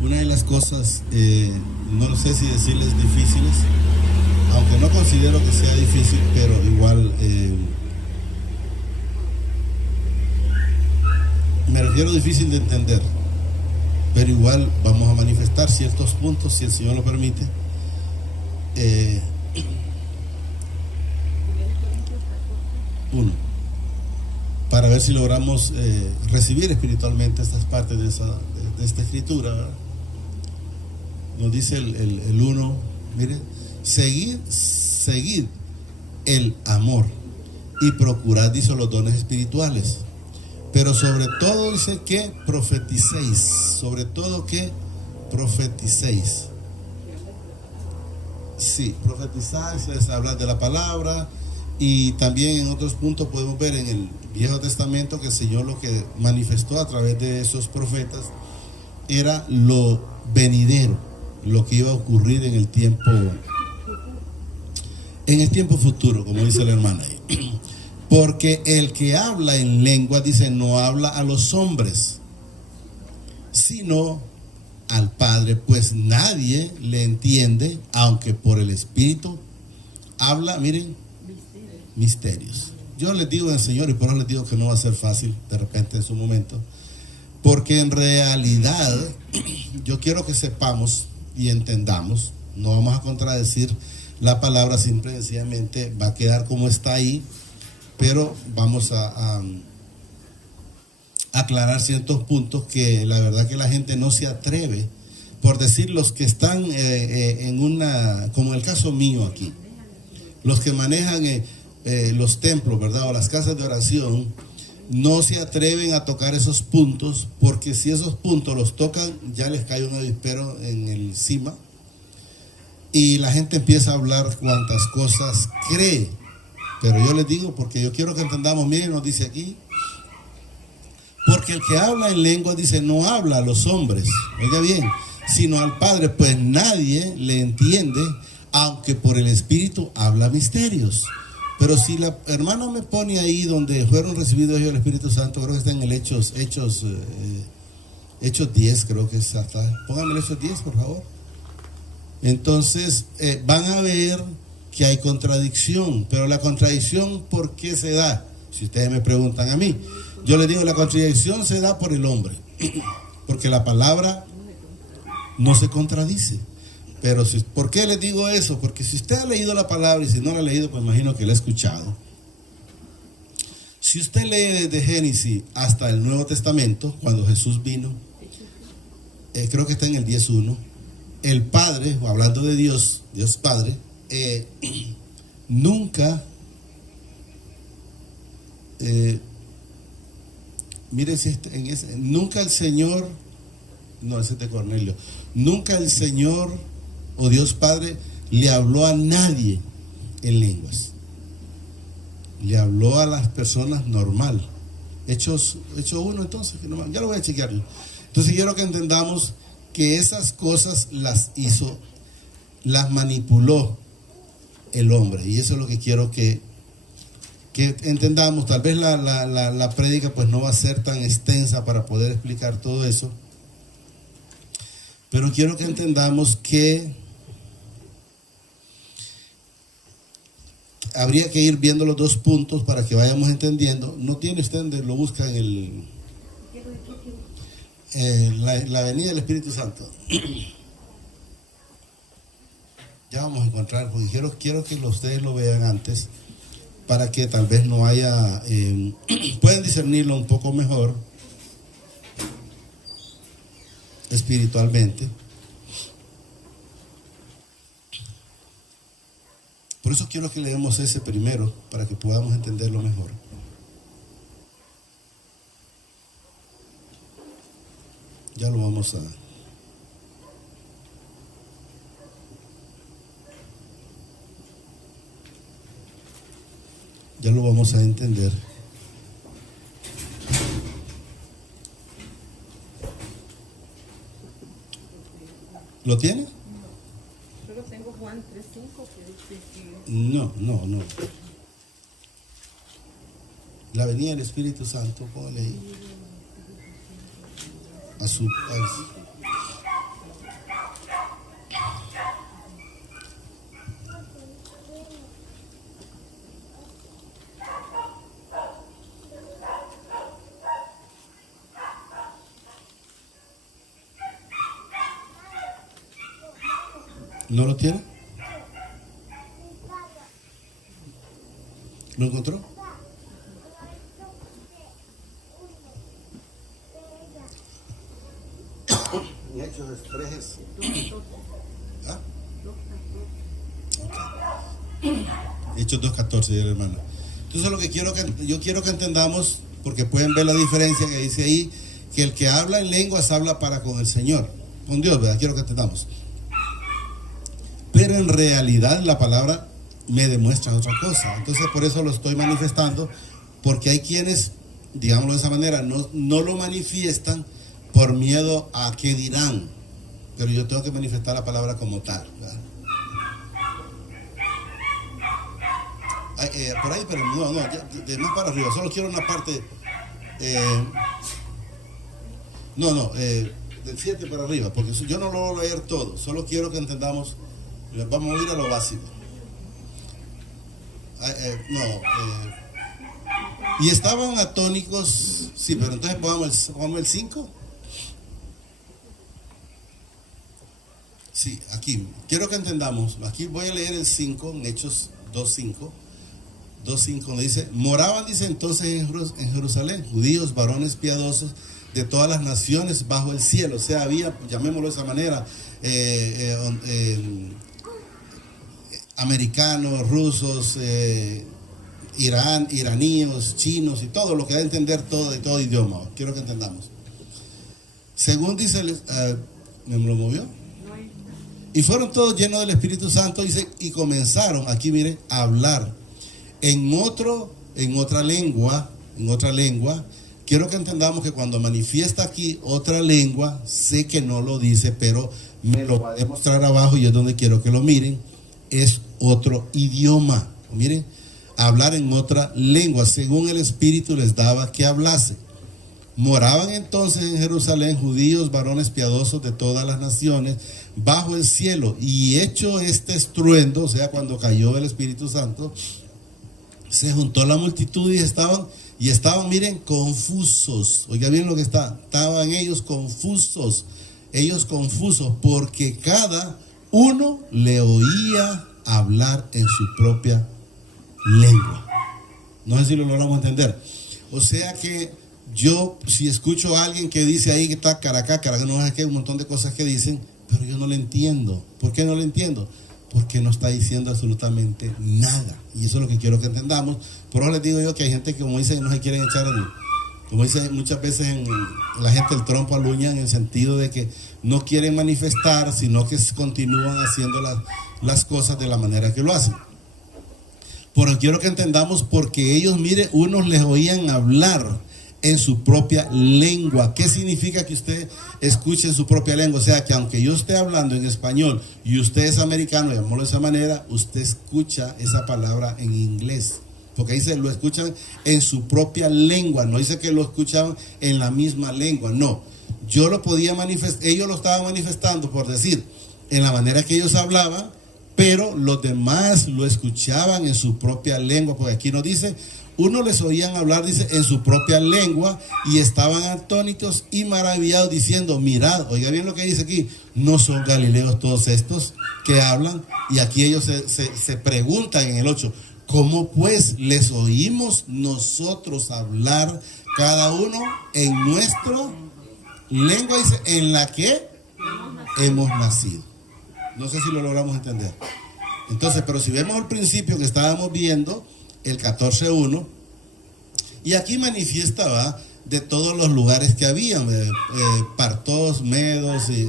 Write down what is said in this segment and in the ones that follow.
Una de las cosas, no sé si decirles difíciles, aunque no considero que sea difícil, pero igual me refiero difícil de entender, pero igual vamos a manifestar ciertos puntos, si el Señor lo permite. Uno, para ver si logramos recibir espiritualmente estas partes de esta escritura, ¿verdad? Nos dice el uno, mire, seguid el amor y procurad, dice, los dones espirituales, pero sobre todo dice que profeticéis, sobre todo que profeticéis. Sí, profetizáis es hablar de la palabra, y también en otros puntos podemos ver en el Viejo Testamento que el Señor lo que manifestó a través de esos profetas era lo venidero, lo que iba a ocurrir en el tiempo futuro, como dice la hermana ahí. Porque el que habla en lengua, dice, no habla a los hombres, sino al Padre, pues nadie le entiende, aunque por el Espíritu habla, miren, misterios. Yo les digo al Señor, y por eso les digo que no va a ser fácil de repente en su momento, porque en realidad yo quiero que sepamos y entendamos, no vamos a contradecir la palabra, simple y sencillamente va a quedar como está ahí, pero vamos a aclarar ciertos puntos que la verdad que la gente no se atreve, por decir, los que están en una, como el caso mío aquí, los que manejan los templos, ¿verdad? O las casas de oración, no se atreven a tocar esos puntos, porque si esos puntos los tocan, ya les cae un avispero en encima, y la gente empieza a hablar cuantas cosas cree. Pero yo les digo, porque yo quiero que entendamos, miren, nos dice aquí, porque el que habla en lengua, dice, no habla a los hombres, oiga bien, sino al Padre, pues nadie le entiende, aunque por el Espíritu habla misterios. Pero si la hermana me pone ahí donde fueron recibidos ellos el Espíritu Santo, creo que está en el Hechos 10, creo que es hasta, pónganme el Hechos 10, por favor. Entonces van a ver que hay contradicción, pero la contradicción, ¿por qué se da? Si ustedes me preguntan a mí, yo les digo, la contradicción se da por el hombre, porque la palabra no se contradice. Pero ¿por qué les digo eso? Porque si usted ha leído la palabra, y si no la ha leído, pues imagino que la ha escuchado. Si usted lee desde Génesis hasta el Nuevo Testamento, cuando Jesús vino, creo que está en el 10:1, el Padre, o hablando de Dios, Dios Padre, nunca, mire si nunca el Señor, no, ese es de Cornelio, nunca el Señor o Dios Padre le habló a nadie en lenguas, le habló a las personas normal. Hechos 1, entonces, ya lo voy a chequear yo. Entonces quiero que entendamos que esas cosas las hizo, las manipuló el hombre, y eso es lo que quiero que entendamos. Tal vez la prédica pues no va a ser tan extensa para poder explicar todo eso, pero quiero que entendamos que habría que ir viendo los dos puntos para que vayamos entendiendo. No tiene usted, lo busca en la Avenida del Espíritu Santo. Ya vamos a encontrar, porque quiero que ustedes lo vean antes, para que tal vez no haya, pueden discernirlo un poco mejor espiritualmente. Por eso quiero que leemos ese primero, para que podamos entenderlo mejor. Ya lo vamos a... Ya lo vamos a entender. ¿Lo tiene? Solo tengo Juan 3:5 que dice que... No. La venida del Espíritu Santo, póngale ahí. ¿No lo tiene? ¿Lo encontró? En Hechos 3. ¿Ah? Okay. Hechos 2:14, el hermano. Entonces lo que yo quiero que entendamos, porque pueden ver la diferencia que dice ahí, que el que habla en lenguas habla para con el Señor, con Dios, ¿verdad? Quiero que entendamos. Pero en realidad la palabra me demuestra otra cosa. Entonces por eso lo estoy manifestando, porque hay quienes, digámoslo de esa manera, no lo manifiestan por miedo a qué dirán. Pero yo tengo que manifestar la palabra como tal, ¿verdad? Por ahí, pero no, de más para arriba. Solo quiero una parte. Del 7 para arriba, porque yo no lo voy a leer todo. Solo quiero que entendamos. Vamos a ir a lo básico. Y estaban atónicos. Sí, pero entonces pongamos el 5. Sí, aquí. Quiero que entendamos. Aquí voy a leer el 5 en Hechos 2:5. 2:5 donde dice: moraban, dice, entonces en Jerusalén judíos, varones piadosos de todas las naciones bajo el cielo. O sea, había, llamémoslo de esa manera, americanos, rusos, iraníos, chinos y todo lo que da a entender todo de todo idioma. Quiero que entendamos. Según dice, ¿me lo movió? Y fueron todos llenos del Espíritu Santo, dice, y comenzaron, aquí miren, a hablar en otra lengua. Quiero que entendamos que cuando manifiesta aquí otra lengua, sé que no lo dice, pero me lo va a demostrar abajo y es donde quiero que lo miren. Es otro idioma. Miren, hablar en otra lengua, según el Espíritu les daba que hablase. Moraban entonces en Jerusalén judíos, varones piadosos de todas las naciones, bajo el cielo. Y hecho este estruendo, o sea, cuando cayó el Espíritu Santo, se juntó la multitud y estaban, miren, confusos. Oiga bien lo que estaban ellos confusos, porque cada uno le oía hablar en su propia lengua. No sé si lo logramos entender. O sea que yo, si escucho a alguien que dice ahí que está caracá, no sé qué, un montón de cosas que dicen, pero yo no le entiendo. ¿Por qué no le entiendo? Porque no está diciendo absolutamente nada. Y eso es lo que quiero que entendamos. Por eso les digo yo que hay gente que, como dicen, no se quieren echar como dicen muchas veces la gente, el trompo a la uña, en el sentido de que no quieren manifestar, sino que continúan haciendo las cosas de la manera que lo hacen. Pero quiero que entendamos, porque ellos, mire, unos les oían hablar en su propia lengua. ¿Qué significa que usted escuche en su propia lengua? O sea, que aunque yo esté hablando en español y usted es americano, llamémoslo de esa manera, usted escucha esa palabra en inglés. Porque ahí se lo escuchan en su propia lengua. No dice que lo escuchaban en la misma lengua. No. Yo lo podía manifestar, ellos lo estaban manifestando, por decir, en la manera que ellos hablaban, pero los demás lo escuchaban en su propia lengua. Porque aquí nos dice, uno les oían hablar, dice, en su propia lengua, y estaban atónitos y maravillados, diciendo, mirad, oiga bien lo que dice aquí, no son galileos todos estos que hablan. Y aquí ellos se preguntan en el 8, ¿cómo pues les oímos nosotros hablar cada uno en nuestra lengua, dice, en la que hemos nacido? No sé si lo logramos entender. Entonces, pero si vemos el principio que estábamos viendo, el 14:1, y aquí manifiesta de todos los lugares que habían, partos, medos, y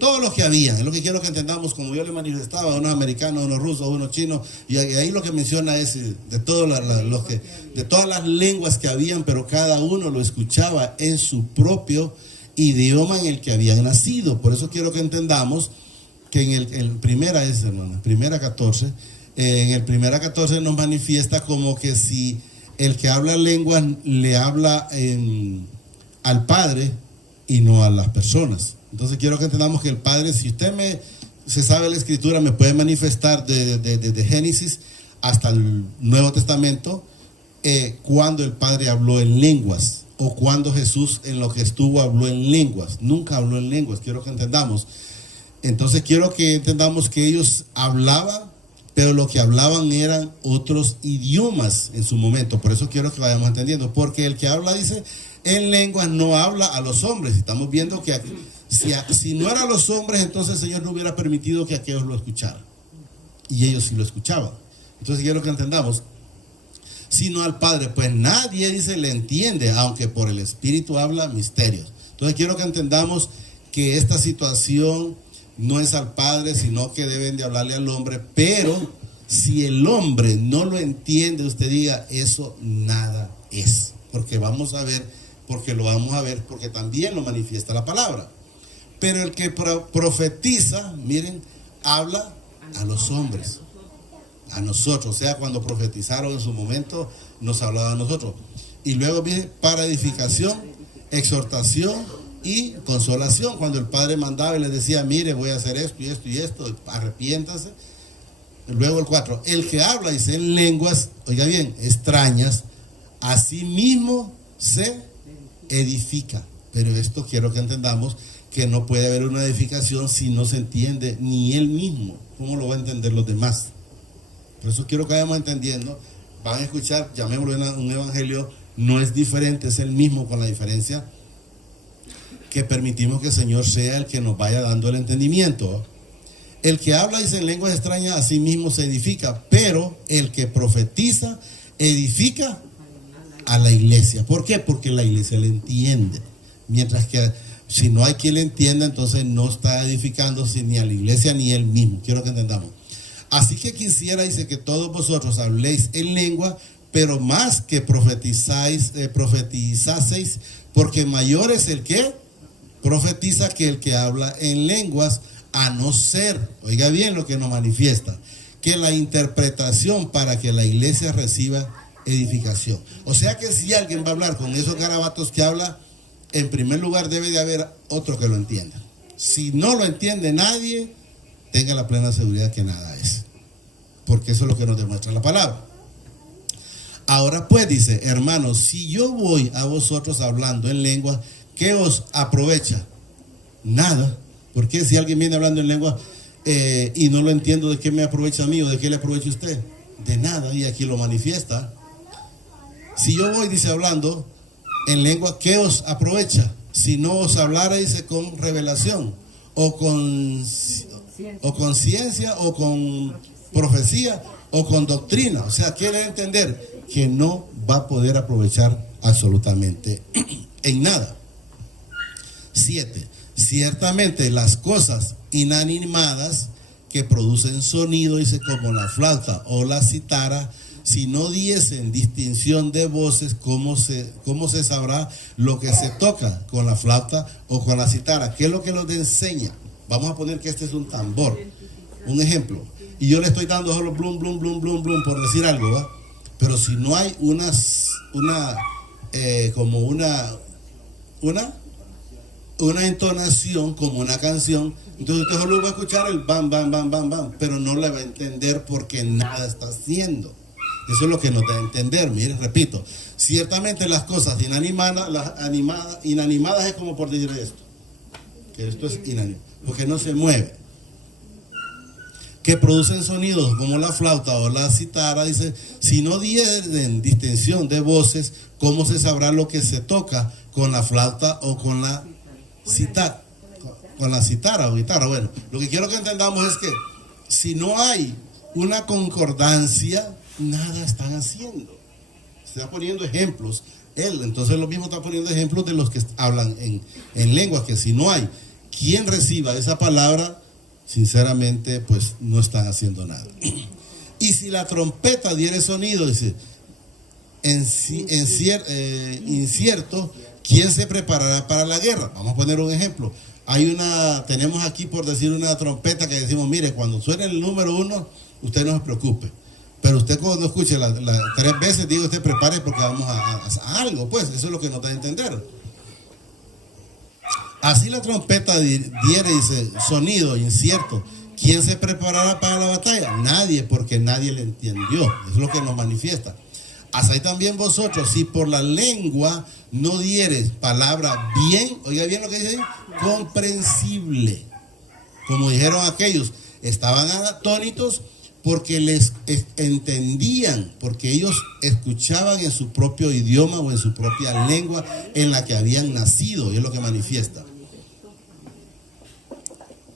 todos los que habían. Es lo que quiero que entendamos, como yo le manifestaba, unos americanos, unos rusos, unos chinos, y ahí lo que menciona es de todas las lenguas que habían, pero cada uno lo escuchaba en su propio idioma en el que habían nacido. Por eso quiero que entendamos que en primera 14, en el primera 14 nos manifiesta como que si el que habla lenguas le habla al Padre y no a las personas. Entonces quiero que entendamos que el Padre, si usted se sabe la Escritura, me puede manifestar desde Génesis hasta el Nuevo Testamento, cuando el Padre habló en lenguas, o cuando Jesús en lo que estuvo habló en lenguas. Nunca habló en lenguas, quiero que entendamos. Entonces quiero que entendamos que ellos hablaban, pero lo que hablaban eran otros idiomas en su momento. Por eso quiero que vayamos entendiendo, porque el que habla, dice, en lenguas no habla a los hombres. Estamos viendo que si no eran los hombres, entonces el Señor no hubiera permitido que aquellos lo escucharan. Y ellos sí lo escuchaban. Entonces quiero que entendamos, sino al Padre, pues nadie, dice, le entiende, aunque por el Espíritu habla misterios. Entonces quiero que entendamos que esta situación no es al Padre, sino que deben de hablarle al hombre. Pero si el hombre no lo entiende, usted diga, eso nada es. Porque vamos a ver, porque lo vamos a ver, porque también lo manifiesta la palabra. Pero el que profetiza, miren, habla a los hombres, a nosotros. O sea, cuando profetizaron en su momento, nos hablaba a nosotros. Y luego viene para edificación, exhortación y consolación. Cuando el Padre mandaba y les decía, mire, voy a hacer esto y esto y esto, arrepiéntase. Luego el 4, el que habla, dice, en lenguas, oiga bien, extrañas, a sí mismo se edifica. Pero esto quiero que entendamos, que no puede haber una edificación si no se entiende ni él mismo. ¿Cómo lo va a entender los demás? Por eso quiero que vayamos entendiendo. Van a escuchar, llamémoslo un evangelio, no es diferente, es el mismo, con la diferencia que permitimos que el Señor sea el que nos vaya dando el entendimiento. El que habla, dice, en lenguas extrañas, a sí mismo se edifica, pero el que profetiza edifica a la iglesia. ¿Por qué? Porque la iglesia le entiende. Mientras que si no hay quien le entienda, entonces no está edificándose ni a la iglesia ni él mismo. Quiero que entendamos. Así que quisiera, dice, que todos vosotros habléis en lengua, pero más que profetizaseis, porque mayor es el que profetiza que el que habla en lenguas, a no ser, oiga bien lo que nos manifiesta, que la interpretación para que la iglesia reciba edificación. O sea que si alguien va a hablar con esos garabatos que habla, en primer lugar debe de haber otro que lo entienda. Si no lo entiende nadie, tenga la plena seguridad que nada es, porque eso es lo que nos demuestra la palabra. Ahora pues, dice, hermanos, si yo voy a vosotros hablando en lengua, ¿qué os aprovecha? Nada. Porque si alguien viene hablando en lengua y no lo entiendo, ¿de qué me aprovecha a mí o de qué le aprovecha a usted? De nada, y aquí lo manifiesta. Si yo voy, dice, hablando en lengua, ¿qué os aprovecha? Si no os hablara, dice, con revelación, o con ciencia, o con profecía, o con doctrina. O sea, quiere entender que no va a poder aprovechar absolutamente en nada. 7. Ciertamente las cosas inanimadas que producen sonido, dice, como la flauta o la cítara, si no diesen distinción de voces, ¿cómo se sabrá lo que se toca con la flauta o con la cítara? ¿Qué es lo que nos enseña? Vamos a poner que este es un tambor, un ejemplo, y yo le estoy dando solo blum, blum, blum, blum, blum, por decir algo, ¿va? Pero si no hay una entonación como una canción, entonces usted solo va a escuchar el bam, bam, bam, bam, bam, pero no le va a entender porque nada está haciendo. Eso es lo que nos da a entender. Mire, repito, ciertamente las cosas inanimadas es como por decir esto, que esto es inanimado, porque no se mueve, que producen sonidos como la flauta o la cítara, dice, si no dieren distinción de voces, ¿cómo se sabrá lo que se toca con la flauta o con la cítara? Con la cítara o guitarra. Bueno, lo que quiero que entendamos es que si no hay una concordancia, nada están haciendo. Se está poniendo ejemplos. Entonces lo mismo está poniendo ejemplos de los que hablan en lenguas, que si no hay quien reciba esa palabra, sinceramente, pues no están haciendo nada. Y si la trompeta diere sonido, dice, incierto, ¿quién se preparará para la guerra? Vamos a poner un ejemplo. Tenemos aquí, por decir, una trompeta que decimos, mire, cuando suene el número 1, usted no se preocupe. Pero usted cuando escuche las 3 veces, digo, usted prepare porque vamos a algo, pues, eso es lo que nos da a entender. Así la trompeta diere, dice, sonido incierto. ¿Quién se preparará para la batalla? Nadie, porque nadie le entendió. Es lo que nos manifiesta. Así también vosotros, si por la lengua no dieres palabra bien, oiga bien lo que dice ahí, comprensible. Como dijeron aquellos, estaban atónitos porque les entendían, porque ellos escuchaban en su propio idioma o en su propia lengua en la que habían nacido, y es lo que manifiesta.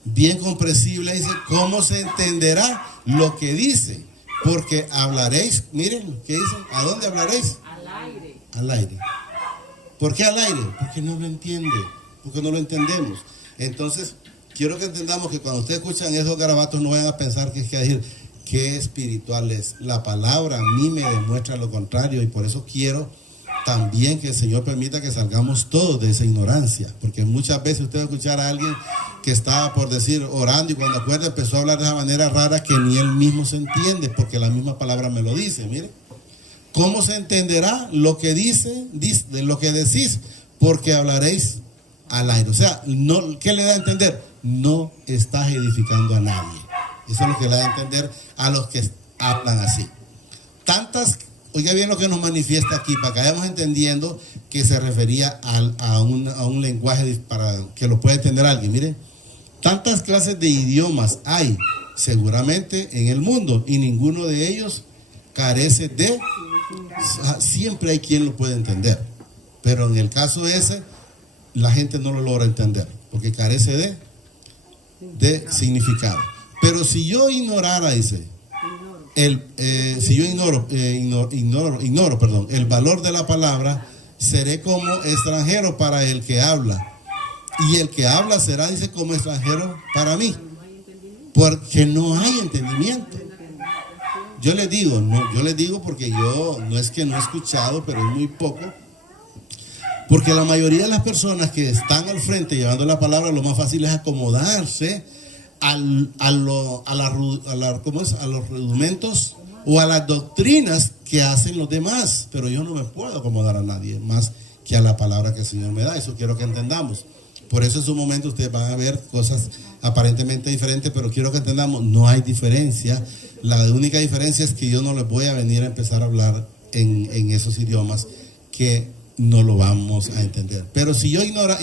Bien comprensible, dice, ¿cómo se entenderá lo que dice? Porque hablaréis, miren, ¿qué dice? ¿A dónde hablaréis? Al aire. Al aire. ¿Por qué al aire? Porque no lo entiende, porque no lo entendemos. Entonces, quiero que entendamos que cuando ustedes escuchan esos garabatos no vayan a pensar que es que decir, qué espiritual es. La palabra a mí me demuestra lo contrario, y por eso quiero también que el Señor permita que salgamos todos de esa ignorancia, porque muchas veces usted va a escuchar a alguien que estaba, por decir, orando, y cuando acuerda empezó a hablar de esa manera rara que ni él mismo se entiende, porque la misma palabra me lo dice. Mire, ¿cómo se entenderá lo que dice de lo que decís? Porque hablaréis al aire. O sea, no, ¿qué le da a entender? No estás edificando a nadie. Eso es lo que le da a entender a los que hablan así. Oiga bien lo que nos manifiesta aquí, para que vayamos entendiendo que se refería a un lenguaje para que lo pueda entender alguien. Miren, tantas clases de idiomas hay seguramente en el mundo, y ninguno de ellos carece de... Siempre hay quien lo puede entender, pero en el caso ese, la gente no lo logra entender, porque carece de significado. Pero si yo ignorara, dice, si yo ignoro el valor de la palabra, seré como extranjero para el que habla, y el que habla será, dice, como extranjero para mí, porque no hay entendimiento. Yo les digo porque yo no es que no he escuchado, pero es muy poco, porque la mayoría de las personas que están al frente llevando la palabra, lo más fácil es acomodarse a los rudimentos o a las doctrinas que hacen los demás. Pero yo no me puedo acomodar a nadie más que a la palabra que el Señor me da. Eso quiero que entendamos. Por eso en su momento ustedes van a ver cosas aparentemente diferentes, pero quiero que entendamos, no hay diferencia. La única diferencia es que yo no les voy a venir a empezar a hablar en esos idiomas que no lo vamos a entender. Pero si yo ignoro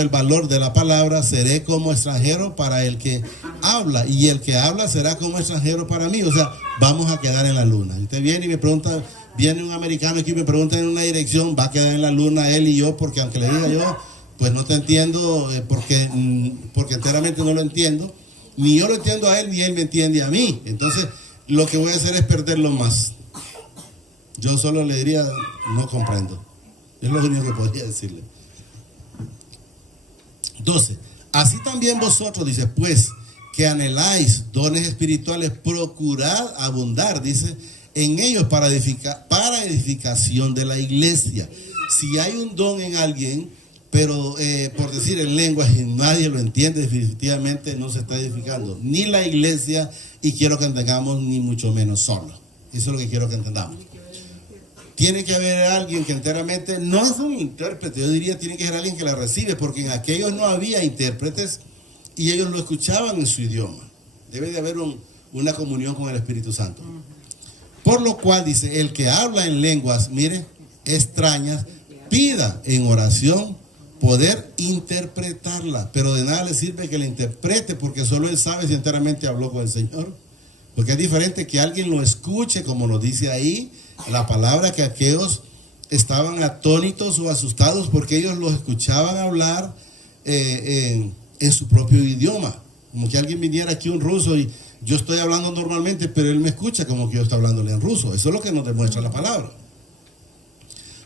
el valor de la palabra, seré como extranjero para el que habla, y el que habla será como extranjero para mí. O sea, vamos a quedar en la luna. Usted viene y me pregunta, viene un americano aquí y me pregunta en una dirección, va a quedar en la luna él y yo, porque aunque le diga yo, pues no te entiendo, porque enteramente no lo entiendo, ni yo lo entiendo a él, ni él me entiende a mí. Entonces, lo que voy a hacer es perderlo más. Yo solo le diría, no comprendo. Es lo único que podría decirle. 12. Así también vosotros, dice, pues, que anheláis dones espirituales, procurad abundar, dice, en ellos para edificación de la iglesia. Si hay un don en alguien, pero por decir en lenguas y nadie lo entiende, definitivamente no se está edificando ni la iglesia, y quiero que entendamos, ni mucho menos solo. Eso es lo que quiero que entendamos. Tiene que haber alguien que enteramente, no es un intérprete, yo diría tiene que ser alguien que la recibe, porque en aquellos no había intérpretes y ellos lo escuchaban en su idioma. Debe de haber una comunión con el Espíritu Santo. Por lo cual dice, el que habla en lenguas, mire, extrañas, pida en oración poder interpretarla, pero de nada le sirve que le interprete, porque solo él sabe si enteramente habló con el Señor. Porque es diferente que alguien lo escuche, como lo dice ahí la palabra, que aquellos estaban atónitos o asustados porque ellos los escuchaban hablar en su propio idioma. Como que alguien viniera aquí, un ruso, y yo estoy hablando normalmente, pero él me escucha como que yo estoy hablándole en ruso. Eso es lo que nos demuestra la palabra.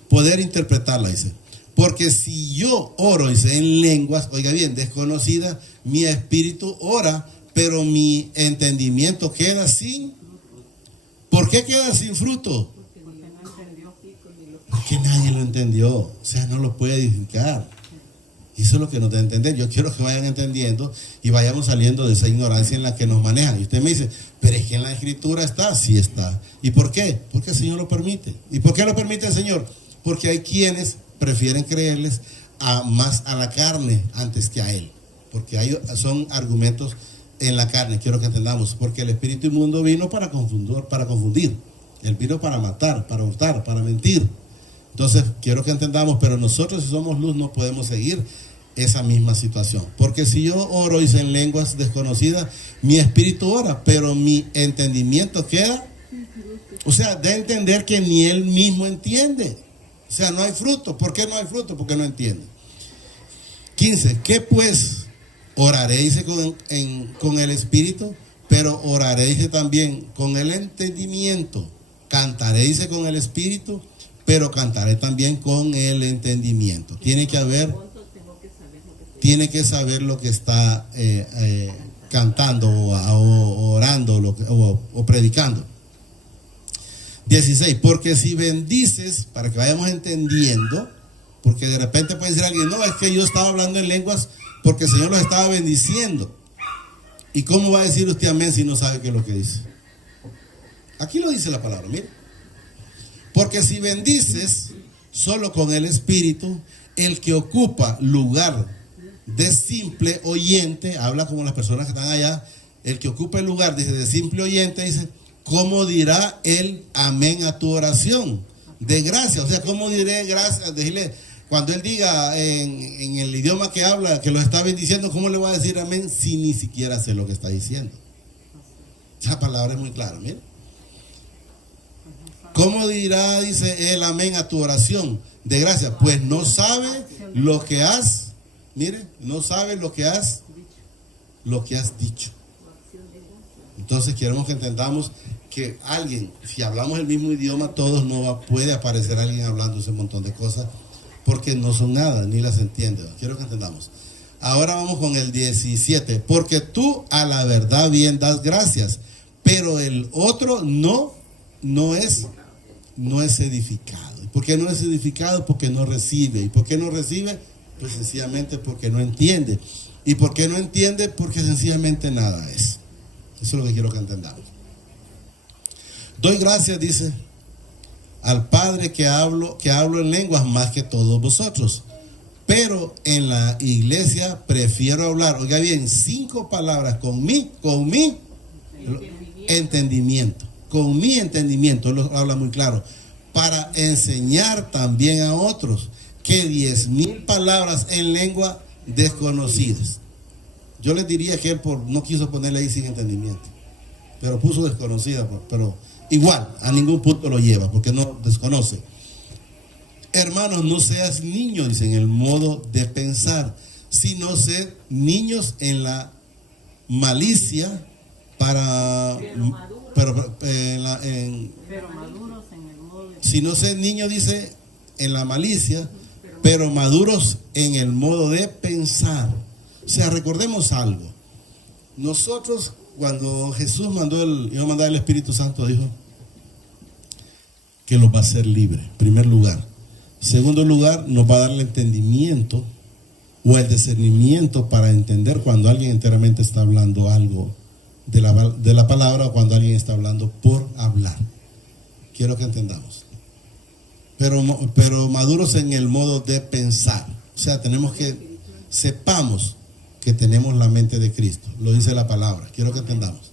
Poder interpretarla, dice. Porque si yo oro, dice, en lenguas, oiga bien, desconocida, mi espíritu ora, pero mi entendimiento queda sin. ¿Por qué queda sin fruto? Porque nadie lo entendió. O sea, no lo puede edificar. Eso es lo que nos da a entender. Yo quiero que vayan entendiendo y vayamos saliendo de esa ignorancia en la que nos manejan. Y usted me dice, pero es que en la Escritura está. Sí está. ¿Y por qué? Porque el Señor lo permite. ¿Y por qué lo permite el Señor? Porque hay quienes prefieren creerles más a la carne antes que a Él. Porque son argumentos en la carne, quiero que entendamos, porque el espíritu inmundo vino para confundir. Él vino para matar, para hurtar, para mentir. Entonces, quiero que entendamos, pero nosotros, si somos luz, no podemos seguir esa misma situación. Porque si yo oro y sé en lenguas desconocidas, mi espíritu ora, pero mi entendimiento queda. O sea, da a entender que ni él mismo entiende. O sea, no hay fruto. ¿Por qué no hay fruto? Porque no entiende. 15. ¿Qué pues? Oraréis con el espíritu, pero oraréis también con el entendimiento. Cantaréis con el espíritu, pero cantaré también con el entendimiento. Tiene que saber lo que está cantando o orando o predicando. 16. Porque si bendices, para que vayamos entendiendo, porque de repente puede decir alguien, no, es que yo estaba hablando en lenguas porque el Señor los estaba bendiciendo. ¿Y cómo va a decir usted amén si no sabe qué es lo que dice? Aquí lo dice la palabra, mire. Porque si bendices solo con el espíritu, el que ocupa lugar de simple oyente, habla como las personas que están allá, el que ocupa el lugar dice, de simple oyente, dice, ¿cómo dirá él amén a tu oración? De gracia, o sea, ¿cómo diré gracias? Decirle, cuando él diga en el idioma que habla, que lo está bendiciendo, ¿cómo le voy a decir amén si ni siquiera sé lo que está diciendo? Esa palabra es muy clara, mire. ¿Cómo dirá, dice el amén a tu oración de gracia? Pues no sabe lo que has, mire, no sabe lo que has dicho. Entonces queremos que entendamos que alguien, si hablamos el mismo idioma, todos puede aparecer alguien hablando ese montón de cosas, porque no son nada, ni las entiende. Quiero que entendamos. Ahora vamos con el 17. Porque tú a la verdad bien das gracias, pero el otro no es edificado. ¿Y por qué no es edificado? Porque no recibe. ¿Y por qué no recibe? Pues sencillamente porque no entiende. ¿Y por qué no entiende? Porque sencillamente nada es. Eso es lo que quiero que entendamos. Doy gracias, dice, al Padre que hablo en lenguas más que todos vosotros. Pero en la iglesia prefiero hablar, oiga bien, 5 palabras con mi entendimiento. Con mi entendimiento, lo habla muy claro, para enseñar también a otros que 10,000 palabras en lengua desconocidas. Yo les diría que él no quiso ponerle ahí sin entendimiento, pero puso desconocida, pero igual a ningún punto lo lleva, porque no desconoce. Hermanos, no seas niños, dice, en el modo de pensar, sino sed niños en la malicia si no sed niños, dice, en la malicia, pero maduros en el modo de pensar. O sea, recordemos algo. Nosotros, cuando Jesús iba a mandar el Espíritu Santo, dijo que los va a hacer libres, en primer lugar. Segundo lugar, nos va a dar el entendimiento o el discernimiento para entender cuando alguien enteramente está hablando algo de la palabra o cuando alguien está hablando por hablar. Quiero que entendamos. Pero maduros en el modo de pensar. O sea, sepamos que tenemos la mente de Cristo. Lo dice la palabra. Quiero que entendamos.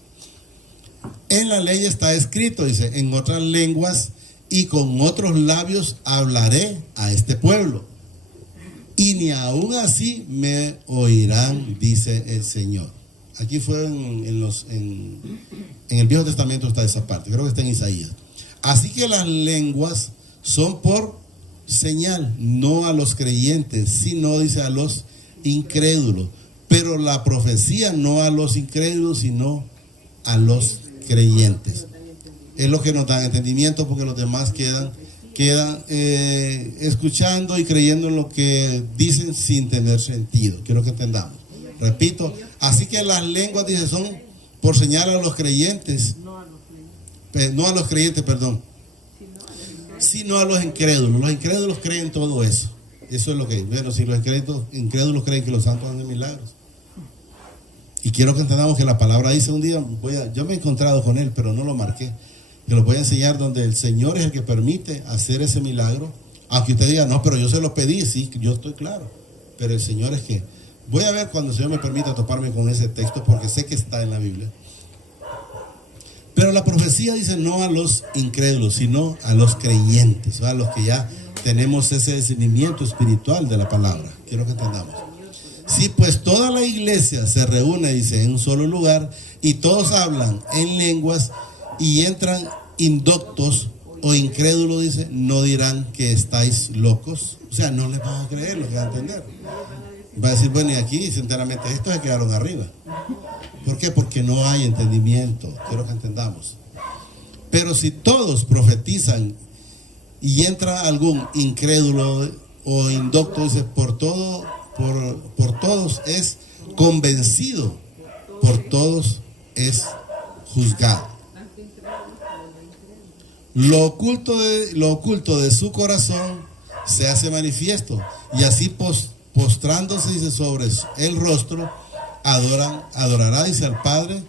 En la ley está escrito, dice, en otras lenguas y con otros labios hablaré a este pueblo. Y ni aún así me oirán, dice el Señor. Aquí fue en el Viejo Testamento está esa parte. Creo que está en Isaías. Así que las lenguas son por señal, no a los creyentes, sino, dice, a los incrédulos. Pero la profecía no a los incrédulos, sino a los creyentes. Es lo que nos da entendimiento, porque los demás quedan escuchando y creyendo en lo que dicen sin tener sentido. Quiero que entendamos. Repito, así que las lenguas, dice, son por señal a los creyentes, no a los creyentes, perdón, sino a los incrédulos. Los incrédulos creen todo eso. Eso es lo que, bueno, si los incrédulos creen que los santos hacen milagros. Y quiero que entendamos que la palabra dice un día, yo me he encontrado con él, pero no lo marqué, que lo voy a enseñar donde el Señor es el que permite hacer ese milagro. Aunque usted diga, no, pero yo se lo pedí, sí, yo estoy claro, pero el Señor es que, voy a ver cuando el Señor me permita toparme con ese texto, porque sé que está en la Biblia. Pero la profecía dice no a los incrédulos, sino a los creyentes, a los que ya tenemos ese discernimiento espiritual de la palabra. Quiero que entendamos. Sí, pues toda la iglesia se reúne, dice, en un solo lugar, y todos hablan en lenguas y entran indoctos o incrédulos, dice, no dirán que estáis locos. O sea, no les van a creer, lo que van a entender. Va a decir, bueno, y aquí, sinceramente, estos se quedaron arriba. ¿Por qué? Porque no hay entendimiento. Quiero que entendamos. Pero si todos profetizan y entra algún incrédulo o indocto, dice, por todos es convencido, por todos es juzgado. Lo oculto de su corazón se hace manifiesto, y así postrándose, dice, sobre el rostro, adorará, dice, al Padre,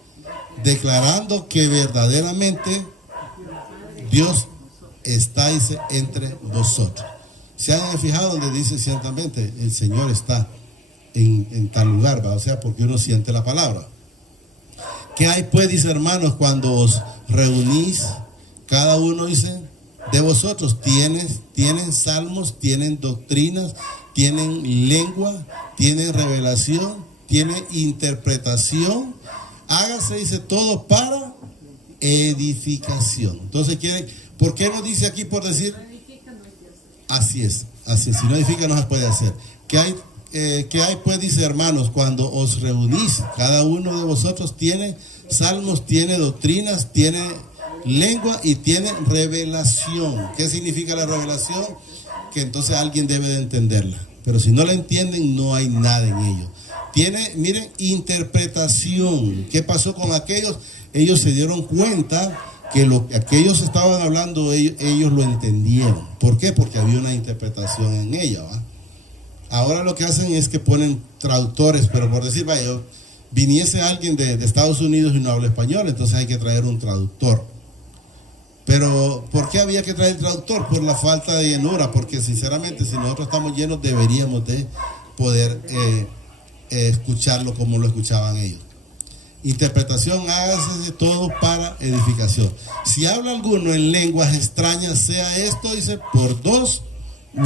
declarando que verdaderamente Dios está, dice, entre vosotros. ¿Se han fijado donde dice ciertamente el Señor está en tal lugar? ¿Va? O sea, porque uno siente la palabra. ¿Qué hay pues, dice, hermanos, cuando os reunís? Cada uno, dice, de vosotros tienen salmos, tienen doctrinas, tienen lengua, tienen revelación, tienen interpretación. Hágase, dice, todo para edificación. Entonces, ¿por qué nos dice aquí por decir? Así es. Si no edifica, no se puede hacer. ¿Qué hay pues, dice, hermanos, cuando os reunís? Cada uno de vosotros tiene salmos, tiene doctrinas, tiene lengua y tiene revelación. ¿Qué significa la revelación? Que entonces alguien debe de entenderla. Pero si no la entienden, no hay nada en ello. Tiene, miren, interpretación. ¿Qué pasó con aquellos? Ellos se dieron cuenta que lo que aquellos estaban hablando, ellos lo entendieron. ¿Por qué? Porque había una interpretación en ella, ¿va? Ahora lo que hacen es que ponen traductores, pero por decir, vaya, viniese alguien de Estados Unidos y no habla español, entonces hay que traer un traductor. Pero, ¿por qué había que traer el traductor? Por la falta de llenura, porque sinceramente, si nosotros estamos llenos, deberíamos de poder escucharlo como lo escuchaban ellos. Interpretación, hágase todo para edificación. Si habla alguno en lenguas extrañas, sea esto, dice, por 2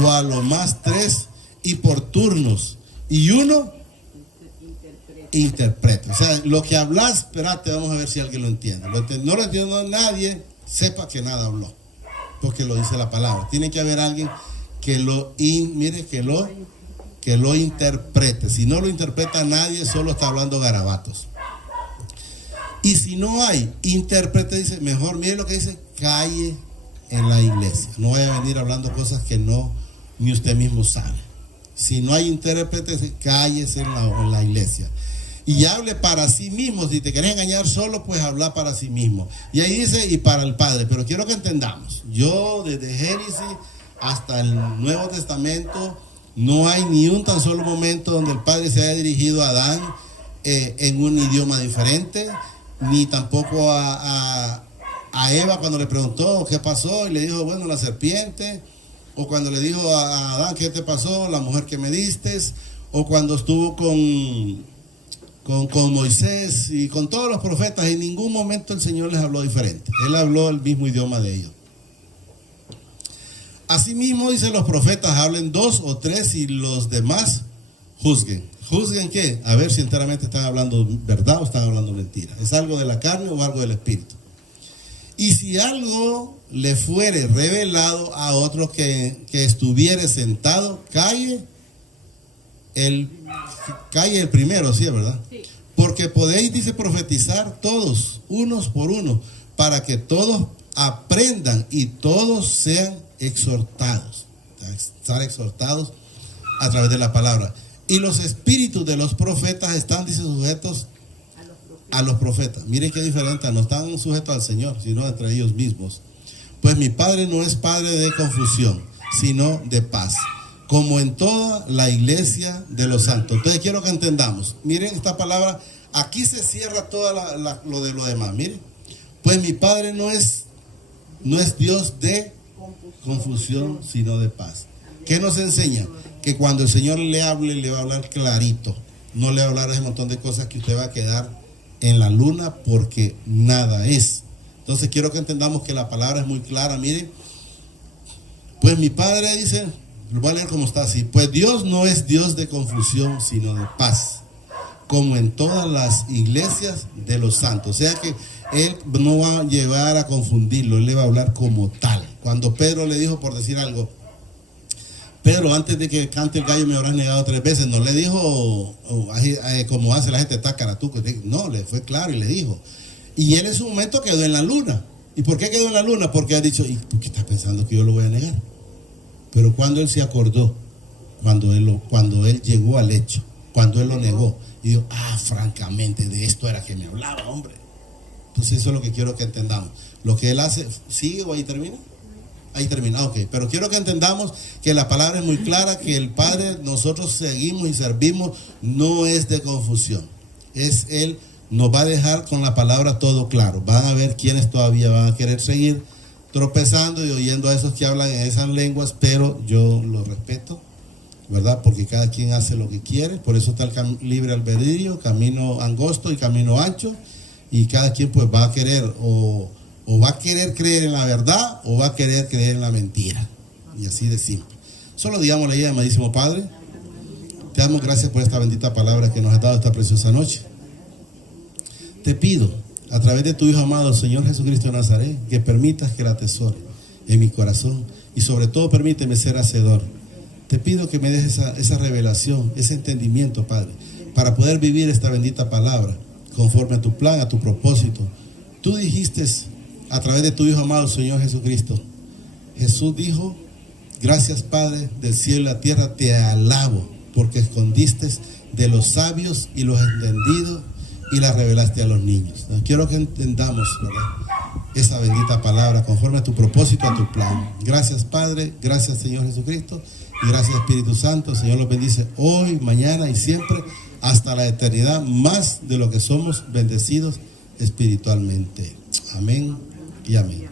o a lo más 3 y por turnos. Y uno interpreta. O sea, lo que hablas, espérate, vamos a ver si alguien lo entiende. No lo entiende nadie, sepa que nada habló, porque lo dice la palabra. Tiene que haber alguien que lo interprete. Si no lo interpreta nadie, solo está hablando garabatos. Y si no hay intérprete, dice, mejor mire lo que dice, calle en la iglesia. No vaya a venir hablando cosas que no, ni usted mismo sabe. Si no hay intérprete, dice, cállese en la iglesia. Y hable para sí mismo. Si te querés engañar solo, pues habla para sí mismo. Y ahí dice, y para el Padre. Pero quiero que entendamos, yo desde Génesis hasta el Nuevo Testamento, no hay ni un tan solo momento donde el Padre se haya dirigido a Adán en un idioma diferente, ni tampoco a Eva cuando le preguntó qué pasó y le dijo, bueno, la serpiente, o cuando le dijo a Adán, ¿qué te pasó? La mujer que me diste, o cuando estuvo con Moisés y con todos los profetas, en ningún momento el Señor les habló diferente. Él habló el mismo idioma de ellos. Asimismo, dice, los profetas hablen 2 o 3 y los demás juzguen. ¿Juzguen qué? A ver si enteramente están hablando verdad o están hablando mentira. ¿Es algo de la carne o algo del espíritu? Y si algo le fuere revelado a otro que estuviere sentado, calle el primero, ¿sí es verdad? Sí. Porque podéis, dice, profetizar todos, unos por uno, para que todos aprendan y todos sean exhortados. Estar exhortados a través de la palabra. Y los espíritus de los profetas están, dice, sujetos a los profetas. Miren qué diferente, no están sujetos al Señor, sino entre ellos mismos. Pues mi Padre no es Padre de confusión, sino de paz, como en toda la iglesia de los santos. Entonces quiero que entendamos, miren esta palabra, aquí se cierra todo lo de lo demás. Miren, pues mi Padre no es Dios de confusión, sino de paz. ¿Qué nos enseña? Que cuando el Señor le hable, le va a hablar clarito. No le va a hablar ese montón de cosas que usted va a quedar en la luna porque nada es. Entonces quiero que entendamos que la palabra es muy clara. Miren, pues mi Padre dice, Lo voy a leer como está así. Pues Dios no es Dios de confusión, sino de paz, como en todas las iglesias de los santos. O sea que Él no va a llevar a confundirlo, Él le va a hablar como tal. Cuando Pedro le dijo, por decir algo, Pedro, antes de que cante el gallo me habrás negado 3 veces, no le dijo como hace la gente tácara tú, no, le fue claro y le dijo. Y él en su momento quedó en la luna. ¿Y por qué quedó en la luna? Porque ha dicho, ¿y por qué estás pensando que yo lo voy a negar? Pero cuando él se acordó, cuando él llegó al hecho, cuando él lo negó, y dijo, francamente, de esto era que me hablaba, hombre. Entonces eso es lo que quiero que entendamos. Lo que él hace, ¿sigue o ahí termina? Ahí termina, ok. Pero quiero que entendamos que la palabra es muy clara, que el Padre nosotros seguimos y servimos, no es de confusión. Es Él, nos va a dejar con la palabra todo claro. Van a ver quienes todavía van a querer seguir tropezando y oyendo a esos que hablan en esas lenguas, pero yo lo respeto, ¿verdad? Porque cada quien hace lo que quiere, por eso está el libre albedrío, camino angosto y camino ancho, y cada quien pues va a querer o va a querer creer en la verdad o va a querer creer en la mentira, y así de simple. Solo digamos la idea, amadísimo Padre, te damos gracias por esta bendita palabra que nos has dado esta preciosa noche. Te pido, a través de tu Hijo amado, Señor Jesucristo de Nazaret, que permitas que la atesore en mi corazón y sobre todo permíteme ser hacedor. Te pido que me des esa revelación, ese entendimiento, Padre, para poder vivir esta bendita palabra conforme a tu plan, a tu propósito. Tú dijiste a través de tu Hijo amado, Señor Jesucristo. Jesús dijo, gracias Padre del cielo y la tierra, te alabo porque escondiste de los sabios y los entendidos y la revelaste a los niños. Quiero que entendamos, ¿verdad?, esa bendita palabra conforme a tu propósito, a tu plan. Gracias Padre, gracias Señor Jesucristo y gracias Espíritu Santo. Señor los bendice hoy, mañana y siempre hasta la eternidad, más de lo que somos bendecidos espiritualmente. Amén y amén.